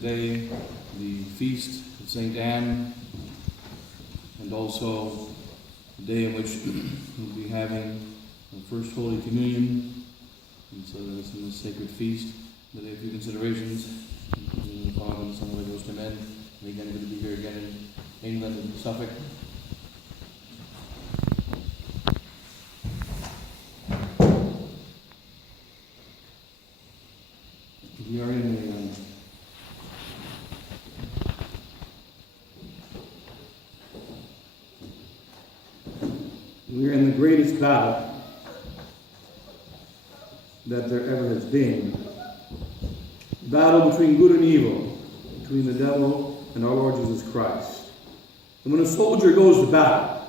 today the feast of St. Anne, and also the day in which we'll be having the first Holy Communion. And so that it's in this sacred feast. Today, a few considerations. In the Father, and the Son, and the Holy Ghost, amen. And again, good to be here again in England and Suffolk. We are in the greatest battle that there ever has been. Battle between good and evil, between the devil and our Lord Jesus Christ. And when a soldier goes to battle,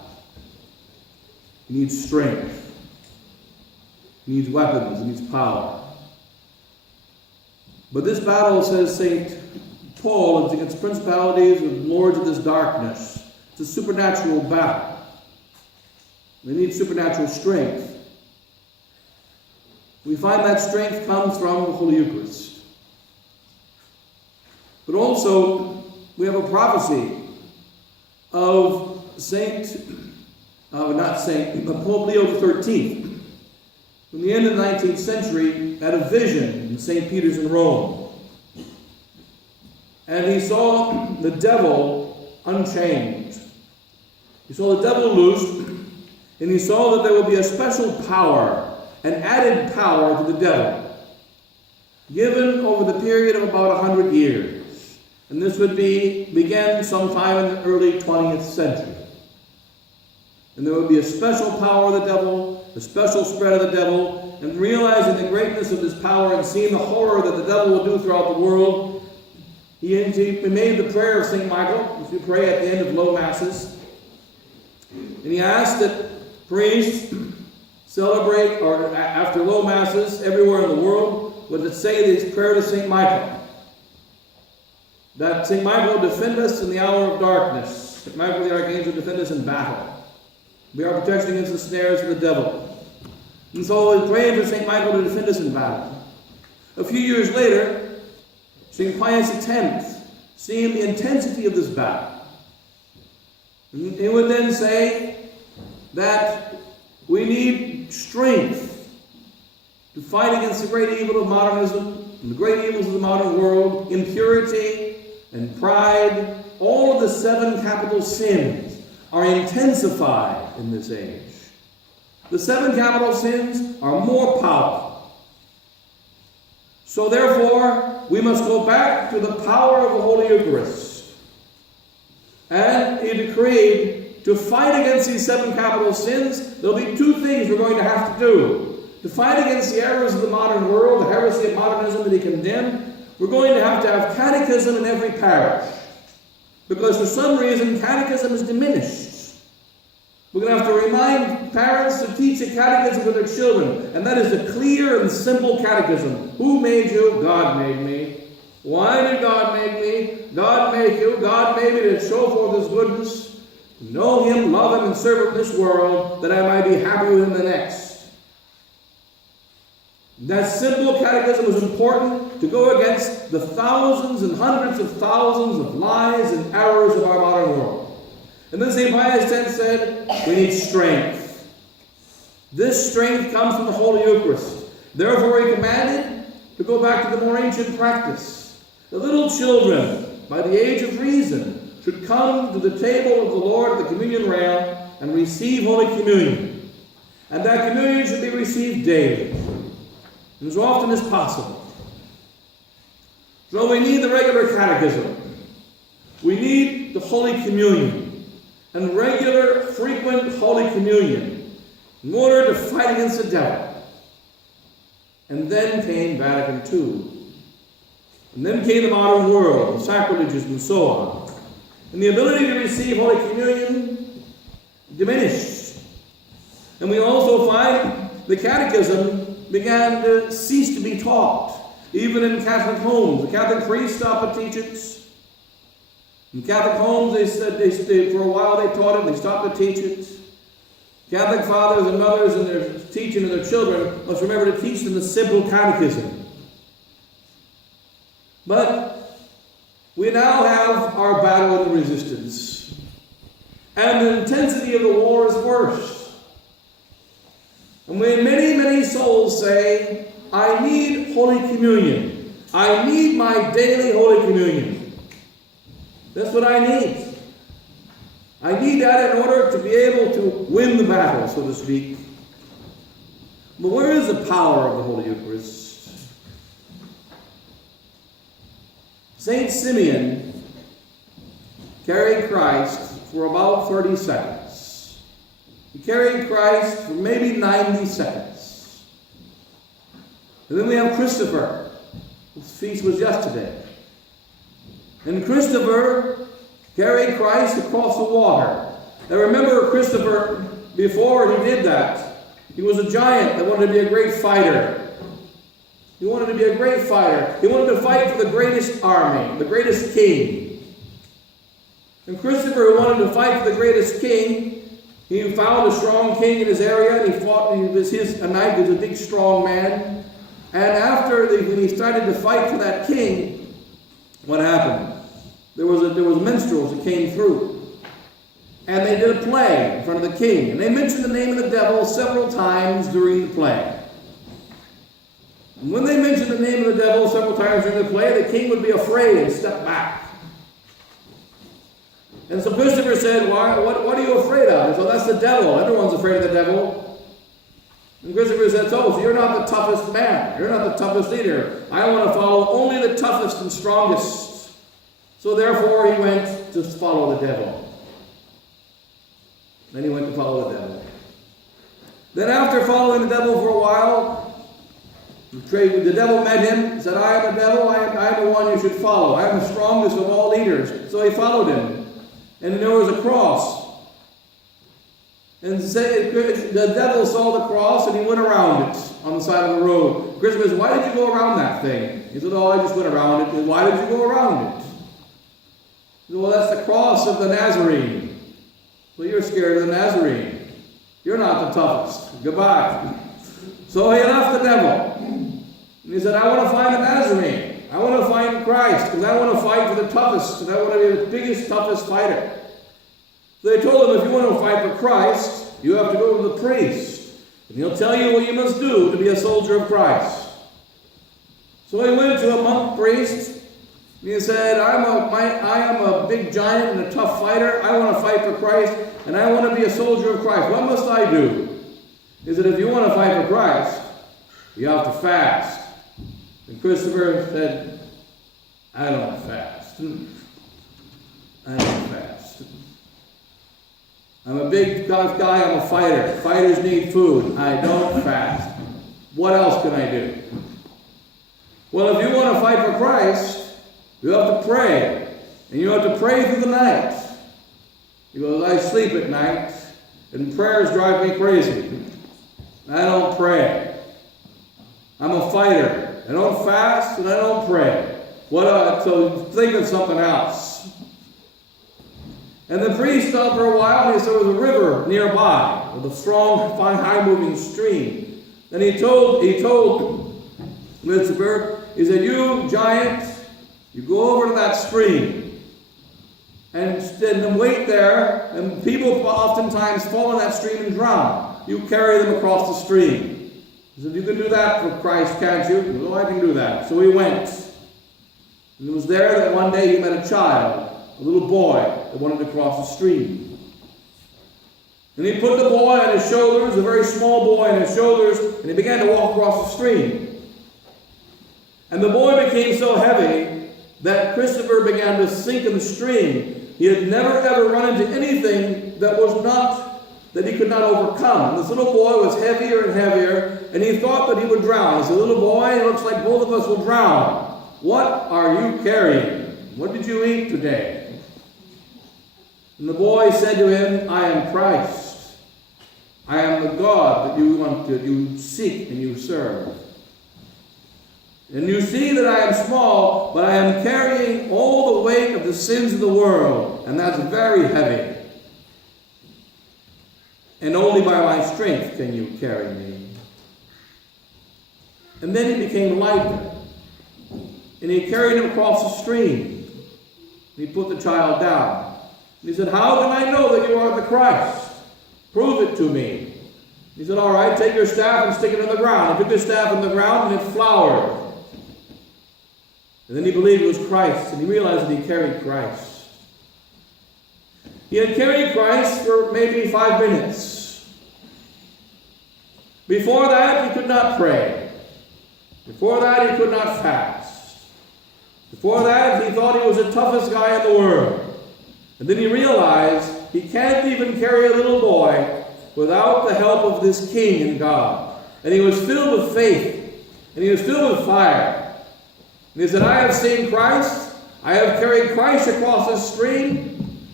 he needs strength, he needs weapons, he needs power. But this battle, says St. Paul, is against principalities and lords of this darkness. It's a supernatural battle. They need supernatural strength. We find that strength comes from the Holy Eucharist. But also, we have a prophecy of Pope Leo XIII. In the end of the 19th century, had a vision in St. Peter's in Rome. And he saw the devil unchained. He saw the devil loosed, and he saw that there would be a special power, an added power to the devil, given over the period of about 100 years. And this would begin sometime in the early 20th century. And there would be a special power of the devil, a special spread of the devil, and realizing the greatness of this power and seeing the horror that the devil will do throughout the world, he made the prayer of St. Michael, which we pray at the end of low masses. And he asked that priests celebrate, or after low masses everywhere in the world, would say this prayer to St. Michael. That St. Michael will defend us in the hour of darkness. St. Michael the Archangel will defend us in battle. Be our protection against the snares of the devil. And so we pray for St. Michael to defend us in battle. A few years later, St. Pius X, seeing the intensity of this battle, he would then say that we need strength to fight against the great evil of modernism and the great evils of the modern world, impurity and pride. All of the 7 capital sins are intensified in this age. The 7 capital sins are more powerful. So therefore, we must go back to the power of the Holy Eucharist. And he decreed to fight against these 7 capital sins, there'll be 2 things we're going to have to do. To fight against the errors of the modern world, the heresy of modernism that he condemned, we're going to have catechism in every parish. Because for some reason, catechism is diminished. We're going to have to remind parents to teach a catechism to their children. And that is a clear and simple catechism. Who made you? God made me. Why did God make me? God made you. God made me to show forth His goodness. Know Him, love Him, and serve Him in this world, that I might be happy with Him the next. That simple catechism was important to go against the thousands and hundreds of thousands of lies and errors of our modern world. And then St. Pius X said, we need strength. This strength comes from the Holy Eucharist. Therefore he commanded to go back to the more ancient practice. The little children, by the age of reason, should come to the table of the Lord at the communion rail and receive Holy Communion. And that communion should be received daily, and as often as possible. So we need the regular catechism. We need the Holy Communion. And regular, frequent Holy Communion in order to fight against the devil. And then came Vatican II. And then came the modern world, the sacrileges and so on. And the ability to receive Holy Communion diminished. And we also find the catechism began to cease to be taught. Even in Catholic homes, the Catholic priests stopped to teach it. In Catholic homes, they said for a while they taught it, they stopped to teach it. Catholic fathers and mothers in their teaching to their children must remember to teach them the simple catechism. But We now have our battle in the resistance. And the intensity of the war is worse. And when many, many souls say, I need Holy Communion. I need my daily Holy Communion. That's what I need. I need that in order to be able to win the battle, so to speak. But where is the power of the Holy Eucharist? Saint Simeon carried Christ for about 30 seconds. He carried Christ for maybe 90 seconds. And then we have Christopher, whose feast was yesterday. And Christopher carried Christ across the water. Now remember, Christopher, before he did that, he was a giant that wanted to be a great fighter. He wanted to be a great fighter. He wanted to fight for the greatest army, the greatest king. And Christopher wanted to fight for the greatest king. He found a strong king in his area, and he fought. He was a knight, he was a big, strong man. And after when he started to fight for that king, what happened? There was minstrels that came through. And they did a play in front of the king. And they mentioned the name of the devil several times during the play. And when they mentioned the name of the devil several times during the play, the king would be afraid and step back. And so Christopher said, what are you afraid of? And so that's the devil. Everyone's afraid of the devil. And Christopher said, so you're not the toughest man. You're not the toughest leader. I want to follow only the toughest and strongest. So therefore he went to follow the devil. Then he went to follow the devil. Then after following the devil for a while, the devil met him and said, I am the devil, I am the one you should follow. I am the strongest of all leaders. So he followed him. And there was a cross. And the devil saw the cross and he went around it on the side of the road. Christopher said, why did you go around that thing? He said, I just went around it. And why did you go around it? He said, well, that's the cross of the Nazarene. Well, you're scared of the Nazarene. You're not the toughest. Goodbye. So he left the devil. And he said, I want to find the Nazarene. I want to find Christ because I want to fight for the toughest. And I want to be the biggest, toughest fighter. So they told him, if you want to fight for Christ, you have to go to the priest. And he'll tell you what you must do to be a soldier of Christ. So he went to a monk priest. And he said, I am a big giant and a tough fighter. I want to fight for Christ. And I want to be a soldier of Christ. What must I do? He said, if you want to fight for Christ, you have to fast. And Christopher said, I don't fast. I don't fast. I'm a big tough guy. I'm a fighter. Fighters need food. I don't fast. What else can I do? Well, if you want to fight for Christ, you have to pray. And you have to pray through the night. He goes, I sleep at night, and prayers drive me crazy. I don't pray. I'm a fighter. I don't fast, and I don't pray. So think of something else. And the priest stopped for a while, and there was a river nearby with a strong, fine, high-moving stream. And he told Lucifer, he said, you giant, you go over to that stream and wait there, and people oftentimes fall in that stream and drown. You carry them across the stream. He said, you can do that for Christ, can't you? He said, oh, I can do that. So he went. And it was there that one day he met a child, a little boy, that wanted to cross the stream. And he put the boy on his shoulders, a very small boy on his shoulders, and he began to walk across the stream. And the boy became so heavy that Christopher began to sink in the stream. He had never ever run into anything that he could not overcome. And this little boy was heavier and heavier, and he thought that he would drown. He said, little boy, it looks like both of us will drown. What are you carrying? What did you eat today? And the boy said to him, I am Christ. I am the God that you seek and you serve. And you see that I am small, but I am carrying all the weight of the sins of the world, and that's very heavy. And only by my strength can you carry me. And then he became lighter, and he carried him across the stream. He put the child down. He said, "How can I know that you are the Christ? Prove it to me." He said, "All right, take your staff and stick it in the ground." He took his staff in the ground and it flowered. And then he believed it was Christ, and he realized that he carried Christ. He had carried Christ for maybe 5 minutes. Before that, he could not pray. Before that, he could not fast. Before that, he thought he was the toughest guy in the world. And then he realized he can't even carry a little boy without the help of this King and God. And he was filled with faith. And he was filled with fire. And he said, "I have seen Christ. I have carried Christ across the stream.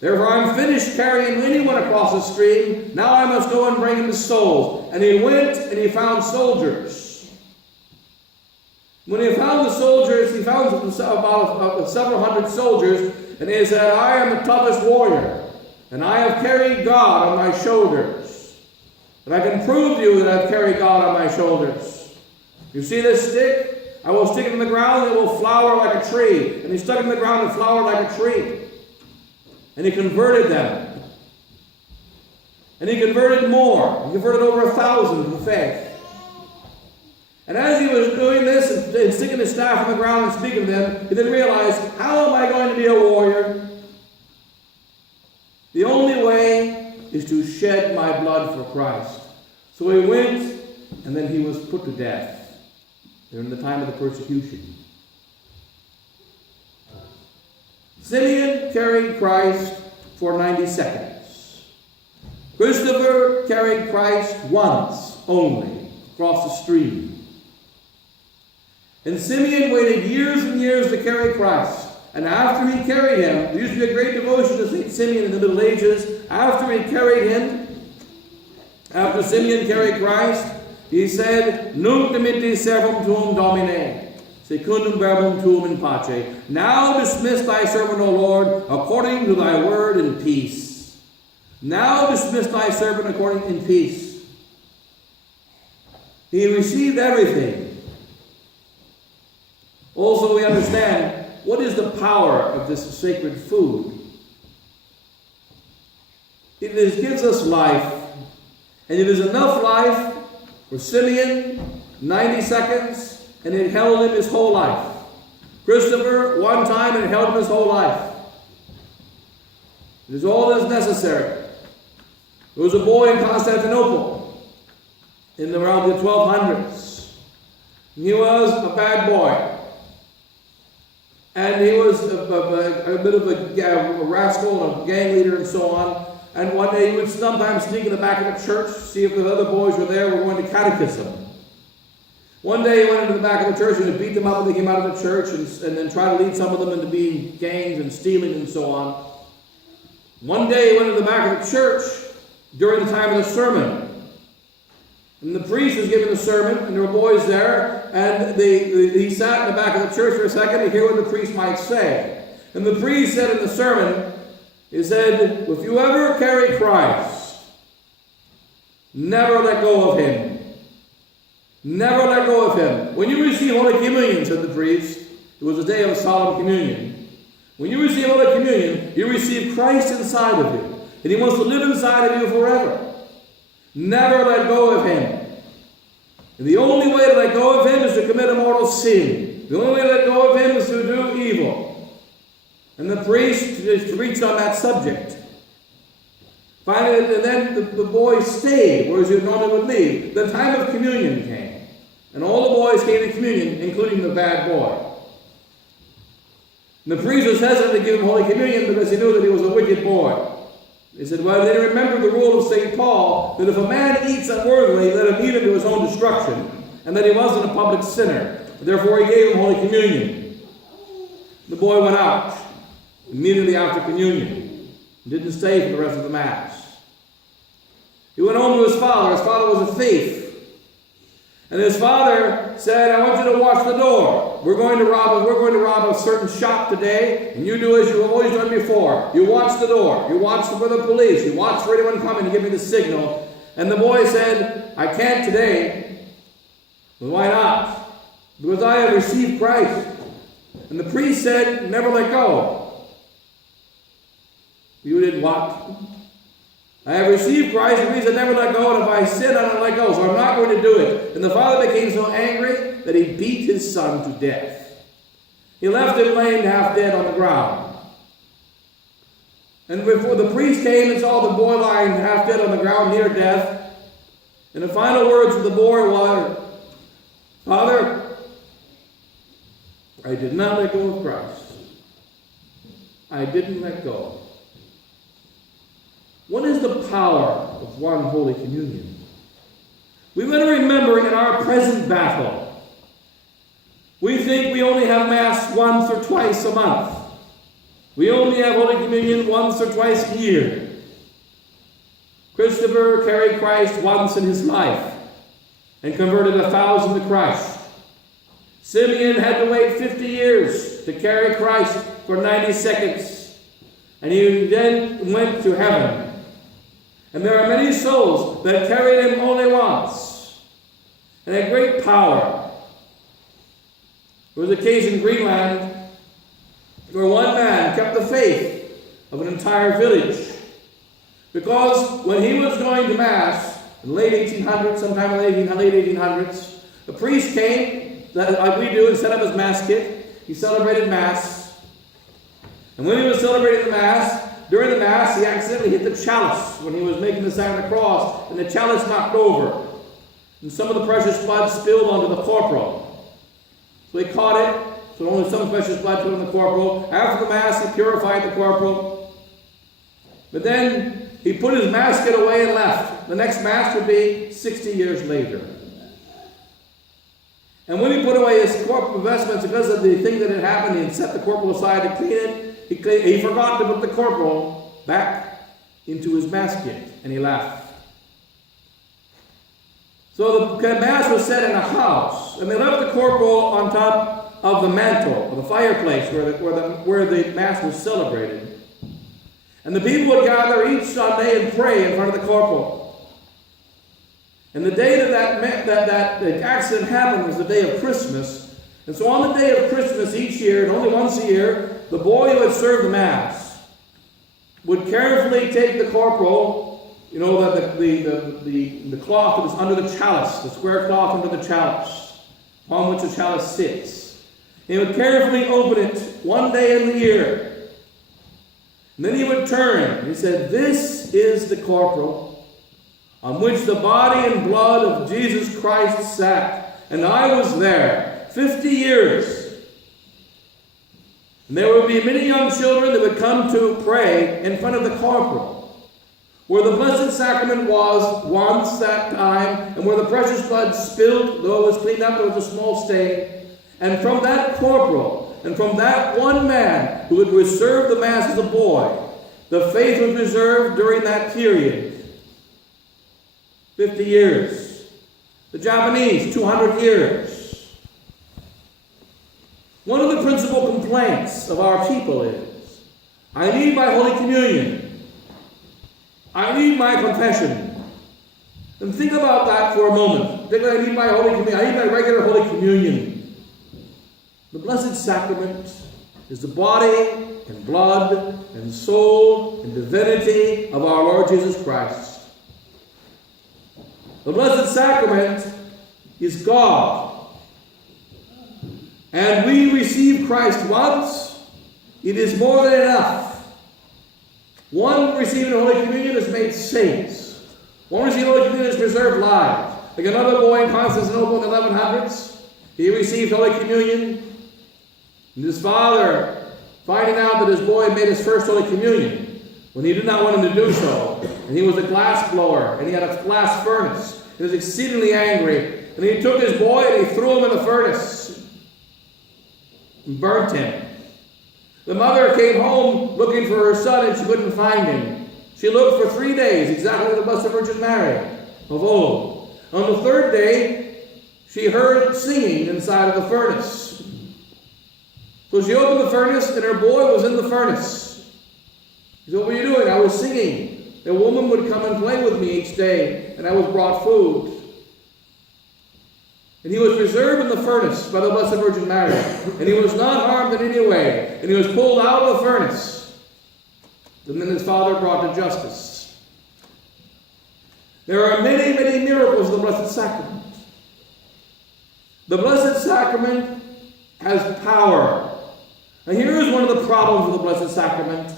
Therefore I'm finished carrying anyone across the stream. Now I must go and bring him his souls." And he went and he found soldiers. When he found the soldiers, he found about several hundred soldiers. And he said, "I am the toughest warrior. And I have carried God on my shoulders. And I can prove to you that I've carried God on my shoulders. You see this stick? I will stick it in the ground and it will flower like a tree." And he stuck it in the ground and flowered like a tree. And he converted them. And he converted more. He converted over 1,000 to the faith. And as he was doing this and sticking his staff in the ground and speaking to them, he then realized, how am I going to be a warrior? The only way is to shed my blood for Christ. So he went, and then he was put to death during the time of the persecution. Simeon carried Christ for 90 seconds. Christopher carried Christ once only across the stream. And Simeon waited years and years to carry Christ. And after he carried him, there used to be a great devotion to St. Simeon in the Middle Ages. After he carried him, after Simeon carried Christ, he said, "Nunc dimittis servum tuum Domine, secundum verbum tuum in pace. Now dismiss thy servant, O Lord, according to thy word in peace." Now dismiss thy servant according in peace. He received everything. Also, we understand what is the power of this sacred food. It gives us life, and it is enough life for Simeon, 90 seconds, and it held him his whole life. Christopher, one time, and it held him his whole life. It is all that is necessary. There was a boy in Constantinople in around the 1200s. And he was a bad boy. And he was a bit of a rascal and a gang leader and so on. And one day he would sometimes sneak in the back of the church, see if the other boys were there, were going to catechism. One day he went into the back of the church and would beat them up when they came out of the church and then try to lead some of them into being gangs and stealing and so on. One day he went into the back of the church during the time of the sermon. And the priest was giving the sermon, and there were boys there, and he sat in the back of the church for a second to hear what the priest might say. And the priest said in the sermon, he said, "If you ever carry Christ, never let go of him. Never let go of him. When you receive Holy Communion," said the priest, it was a day of solemn communion. When you receive Holy Communion, you receive Christ inside of you. And he wants to live inside of you forever. Never let go of him. And the only way to let go of him is to commit a mortal sin. The only way to let go of him is to do evil. And the priest just preached on that subject. Finally, and then the boy stayed, whereas he normally would leave. The time of communion came. And all the boys came to communion, including the bad boy. And the priest was hesitant to give him Holy Communion because he knew that he was a wicked boy. He said, well, they remembered the rule of St. Paul that if a man eats unworthily, let him eat unto his own destruction, and that he wasn't a public sinner. Therefore, he gave him Holy Communion. The boy went out immediately after communion and didn't stay for the rest of the Mass. He went home to his father. His father was a thief. And his father said, I want you to watch the door. We're going to rob a certain shop today, and you do as you've always done before. You watch the door. You watch for the police. You watch for anyone coming to give me the signal. And the boy said, I can't today. Well, why not? Because I have received Christ. And the priest said, never let go. You did what? I have received Christ, it means I never let go, and if I sin, I don't let go, so I'm not going to do it. And the father became so angry that he beat his son to death. He left him laying half dead on the ground. And before the priest came and saw the boy lying half dead on the ground near death, and the final words of the boy were, Father, I did not let go of Christ. I didn't let go. What is the power of one Holy Communion? We want to remember in our present battle, we think we only have Mass once or twice a month. We only have Holy Communion once or twice a year. Christopher carried Christ once in his life and converted 1,000 to Christ. Simeon had to wait 50 years to carry Christ for 90 seconds. And he then went to heaven. And there are many souls that carried him only once. And had great power. There was a case in Greenland where one man kept the faith of an entire village. Because when he was going to Mass, in the late 1800s, sometime in the late 1800s, the priest came, like we do, and set up his Mass kit. He celebrated Mass. And when he was celebrating the Mass, during the Mass, he accidentally hit the chalice when he was making the sign of the cross, and the chalice knocked over. And some of the precious blood spilled onto the corporal. So he caught it, so only some precious blood spilled on the corporal. After the Mass, he purified the corporal. But then he put his Mass kit away and left. The next Mass would be 60 years later. And when he put away his corporal vestments, because of the thing that had happened, he had set the corporal aside to clean it. He forgot to put the corporal back into his Mass kit, and he left. So the Mass was set in a house, and they left the corporal on top of the mantle, of the fireplace where the Mass was celebrated. And the people would gather each Sunday and pray in front of the corporal. And the day that the accident happened was the day of Christmas. And so on the day of Christmas each year, and only once a year, the boy who had served the Mass would carefully take the corporal, you know, the cloth that was under the chalice, the square cloth under the chalice, upon which the chalice sits. He would carefully open it one day in the year. And then he would turn. He said, "This is the corporal on which the body and blood of Jesus Christ sat. And I was there 50 years. And there would be many young children that would come to pray in front of the corporal, where the Blessed Sacrament was once that time, and where the precious blood spilled, though it was cleaned up, there was a small stain. And from that corporal, and from that one man who had reserved the Mass as a boy, the faith was preserved during that period. 50 years. The Japanese, 200 years. One of the principal complaints of our people is, I need my Holy Communion. I need my confession. And think about that for a moment. Think, I need my Holy Communion. I need my regular Holy Communion. The Blessed Sacrament is the body and blood and soul and divinity of our Lord Jesus Christ. The Blessed Sacrament is God. And we receive Christ once, it is more than enough. One receiving Holy Communion is made saints. One receiving Holy Communion is preserved lives. Like another boy in Constantinople in the 1100s, he received Holy Communion. And his father, finding out that his boy had made his first Holy Communion, when he did not want him to do so, and he was a glass blower, and he had a glass furnace, he was exceedingly angry. And he took his boy and he threw him in the furnace. Burnt him. The mother came home looking for her son and she couldn't find him. She looked for 3 days, exactly like the Blessed Virgin Mary of old. On the third day, she heard singing inside of the furnace. So she opened the furnace and her boy was in the furnace. She said, "What were you doing?" "I was singing. A woman would come and play with me each day and I was brought food." And he was preserved in the furnace by the Blessed Virgin Mary. And he was not harmed in any way. And he was pulled out of the furnace. and then his Father brought to justice. There are many, many miracles of the Blessed Sacrament. The Blessed Sacrament has power. Now here is one of the problems of the Blessed Sacrament.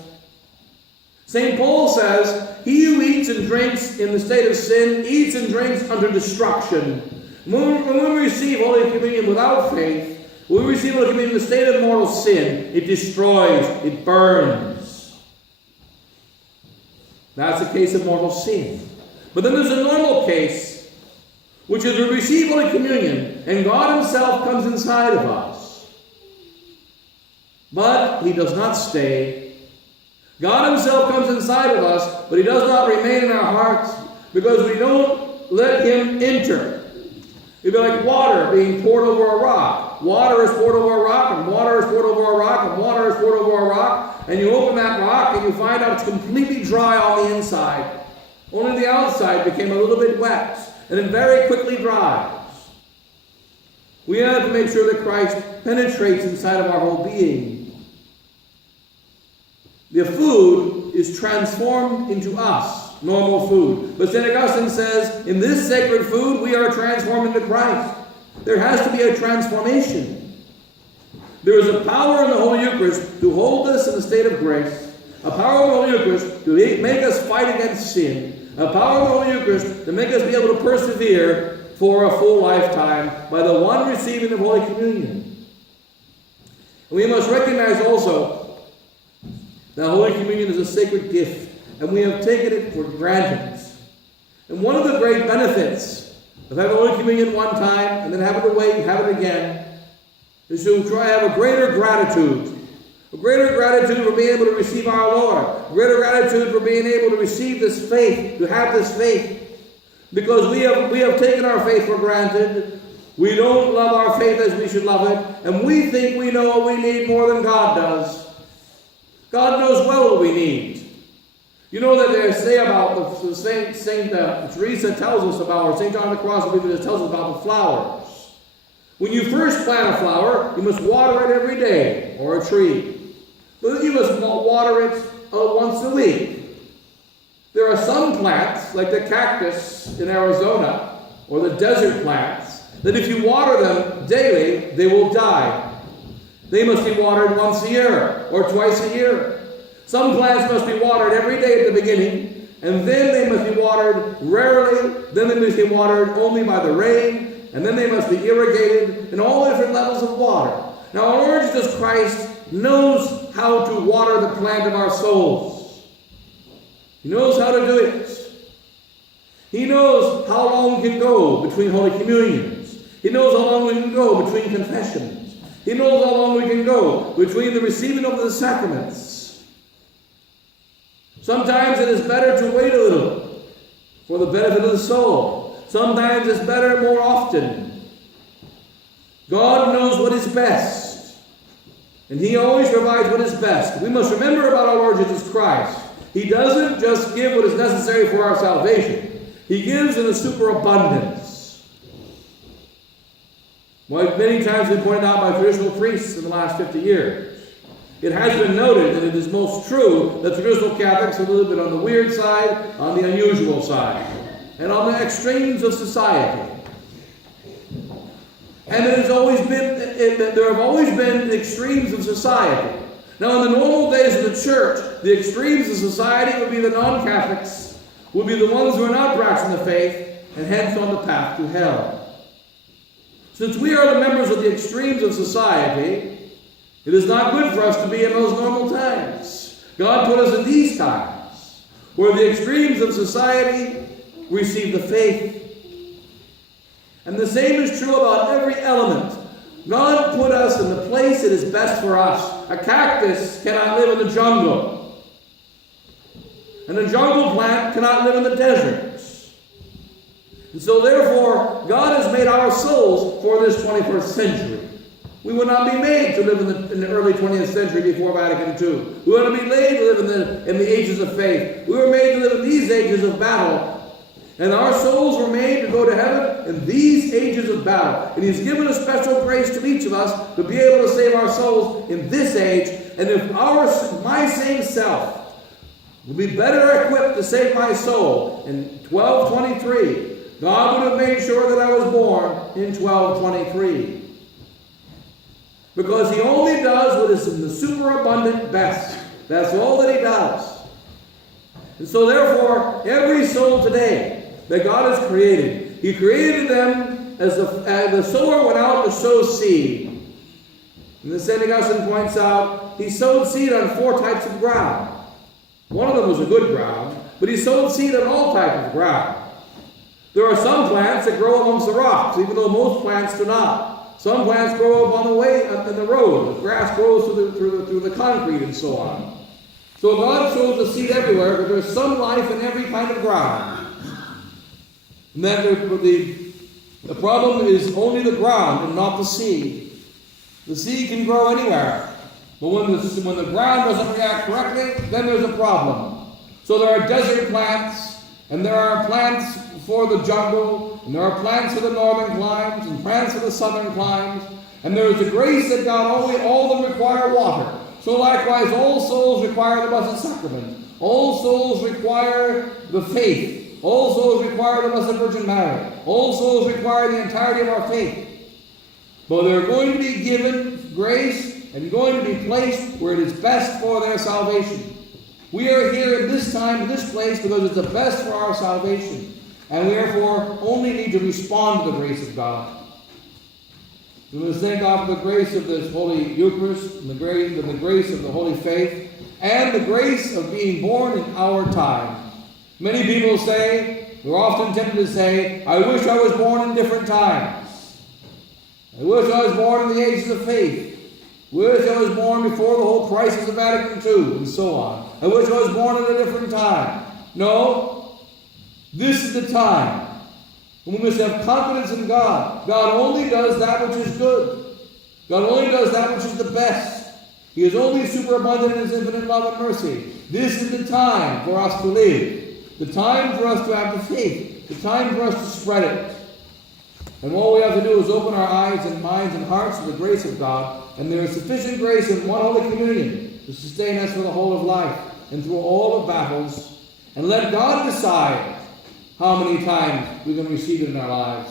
St. Paul says, he who eats and drinks in the state of sin, eats and drinks unto destruction. When we receive Holy Communion without faith, when we receive Holy Communion in the state of mortal sin, it destroys, it burns. That's the case of mortal sin. But then there's a normal case, which is we receive Holy Communion, and God himself comes inside of us. But he does not stay. God himself comes inside of us, but he does not remain in our hearts because we don't let him enter. It'd be like water being poured over a rock. Water is poured over a rock, and water is poured over a rock, and water is poured over a rock, and you open that rock and you find out it's completely dry on the inside. Only the outside became a little bit wet, and it very quickly dries. We have to make sure that Christ penetrates inside of our whole being. The food is transformed into us, normal food. But St. Augustine says, in this sacred food, we are transformed into Christ. There has to be a transformation. There is a power in the Holy Eucharist to hold us in a state of grace, a power in the Holy Eucharist to make us fight against sin, a power in the Holy Eucharist to make us be able to persevere for a full lifetime by the one receiving of Holy Communion. And we must recognize also that Holy Communion is a sacred gift, and we have taken it for granted. And one of the great benefits of having Holy Communion one time and then having to wait and have it again is to try to have a greater gratitude. A greater gratitude for being able to receive our Lord. A greater gratitude for being able to receive this faith, to have this faith. Because we have taken our faith for granted. We don't love our faith as we should love it. And we think we know what we need more than God does. God knows well what we need. You know that they say about the Saint Teresa tells us about, or St. John of the Cross tells us about the flowers. When you first plant a flower, you must water it every day, or a tree. But then you must water it once a week. There are some plants, like the cactus in Arizona, or the desert plants, that if you water them daily, they will die. They must be watered once a year or twice a year. Some plants must be watered every day at the beginning, and then they must be watered rarely, then they must be watered only by the rain, and then they must be irrigated in all different levels of water. Now our Lord Jesus Christ knows how to water the plant of our souls. He knows how to do it. He knows how long we can go between Holy Communions. He knows how long we can go between confessions. He knows how long we can go between the receiving of the sacraments. Sometimes it is better to wait a little for the benefit of the soul. Sometimes it's better more often. God knows what is best, and he always provides what is best. We must remember about our Lord Jesus Christ. He doesn't just give what is necessary for our salvation. He gives in a superabundance. Well, many times been pointed out by traditional priests in the last 50 years. It has been noted that it is most true that traditional Catholics are a little bit on the weird side, on the unusual side, and on the extremes of society. And there have always been the extremes of society. Now, in the normal days of the church, the extremes of society would be the non-Catholics, would be the ones who are not practicing the faith, and hence on the path to hell. Since we are the members of the extremes of society, it is not good for us to be in those normal times. God put us in these times, where the extremes of society receive the faith. And the same is true about every element. God put us in the place that is best for us. A cactus cannot live in the jungle. And a jungle plant cannot live in the desert. And so therefore, God has made our souls for this 21st century. We would not be made to live in the early 20th century before Vatican II. We would not be made to live in the ages of faith. We were made to live in these ages of battle. And our souls were made to go to heaven in these ages of battle. And he's given a special grace to each of us to be able to save our souls in this age. And if my same self will be better equipped to save my soul. In 1223, God would have made sure that I was born in 1223. Because he only does what is in the superabundant best. That's all that he does. And so therefore, every soul today that God has created, he created them as the sower went out to sow seed. And the St. Augustine points out, he sowed seed on 4 types of ground. One of them was a good ground, but he sowed seed on all types of ground. There are some plants that grow amongst the rocks, even though most plants do not. Some plants grow up on the way, up in the road. The grass grows through the concrete and so on. So God sows the seed everywhere, but there's some life in every kind of ground. And then the problem is only the ground and not the seed. The seed can grow anywhere. But when the ground doesn't react correctly, then there's a problem. So there are desert plants, and there are plants for the jungle, and there are plants for the northern climes, and plants for the southern climes, and there is a grace that God all of them require water. So likewise, all souls require the Blessed Sacrament. All souls require the faith. All souls require the Blessed Virgin Mary. All souls require the entirety of our faith. But they're going to be given grace and going to be placed where it is best for their salvation. We are here in this time, in this place, because it's the best for our salvation. And we therefore only need to respond to the grace of God. We must thank God for the grace of this Holy Eucharist, and the grace of the Holy Faith, and the grace of being born in our time. Many people say, we're often tempted to say, I wish I was born in different times. I wish I was born in the ages of faith. I wish I was born before the whole crisis of Vatican II, and so on. I wish I was born at a different time. No, this is the time. And we must have confidence in God. God only does that which is good. God only does that which is the best. He is only superabundant in his infinite love and mercy. This is the time for us to live. The time for us to have the faith. The time for us to spread it. And all we have to do is open our eyes and minds and hearts to the grace of God. And there is sufficient grace in one Holy Communion to sustain us for the whole of life and through all the battles. And let God decide how many times we can receive it in our lives.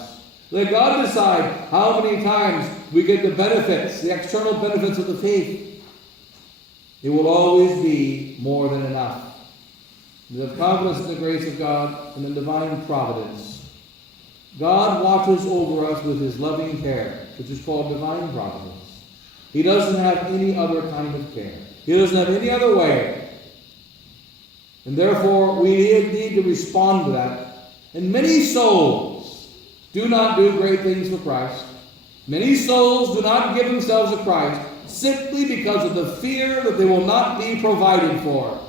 Let God decide how many times we get the benefits, the external benefits of the faith. It will always be more than enough. We have confidence in the grace of God and the divine providence. God watches over us with his loving care, which is called divine providence. He doesn't have any other kind of care. He doesn't have any other way. And therefore, we need to respond to that. And many souls do not do great things for Christ. Many souls do not give themselves to Christ simply because of the fear that they will not be provided for.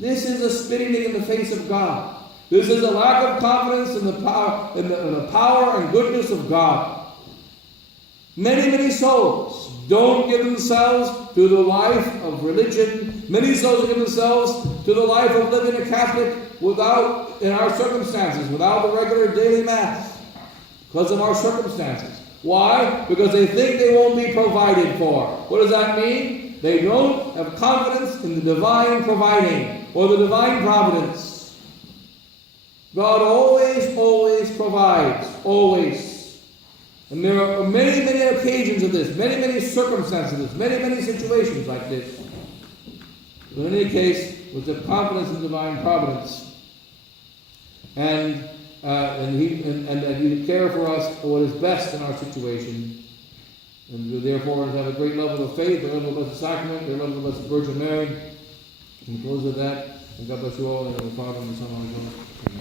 This is a spitting in the face of God. This is a lack of confidence in the power and goodness of God. Many souls don't give themselves to the life of religion. Many souls give themselves to the life of living a Catholic in our circumstances, without the regular daily Mass, because of our circumstances. Why? Because they think they won't be provided for. What does that mean? They don't have confidence in the divine providing or the divine providence. God always provides, always. And there are many occasions of this, many circumstances of this, many situations like this. But in any case, with the confidence in divine providence, and that he would care for us for what is best in our situation, and we therefore have a great level of faith, the level of the Blessed Sacrament, the level of the Blessed Virgin Mary. And close with that, and God bless you all, and the Father and the Son and the Holy Ghost.